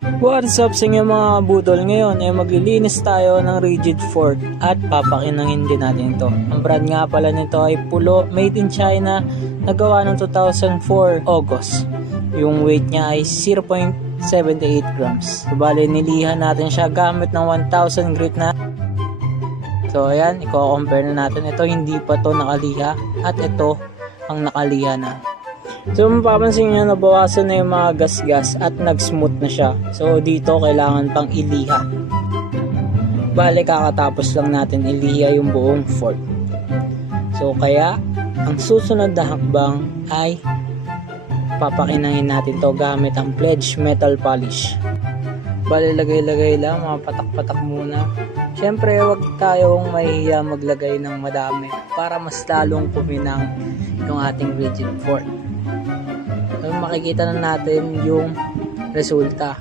What's up sa inyo mga budol? Ngayon ay maglilinis tayo ng rigid fork at papakinangin din natin ito. Ang brand nga pala nito ay Pulo, made in China, nagawa ng 2004 August. Yung weight niya ay 0.78 grams. So, bali nilihan natin siya gamit ng 1000 grit na. So ayan, i-compare na natin. Ito hindi pa to nakaliha at ito ang nakaliha na. So mapapansin nyo, nabawasan na yung mga gas-gas at nag-smooth na siya. So dito kailangan pang iliha. Bale kakatapos lang natin iliha yung buong fork. So kaya ang susunod na hakbang ay papakinangin natin to gamit ang Pledge Metal Polish. Bale lagay-lagay lang, mga patak-patak muna. Siyempre wag tayong mahihiya maglagay ng madami para mas lalong kuminang yung ating rigid fork. So, makikita na natin yung resulta.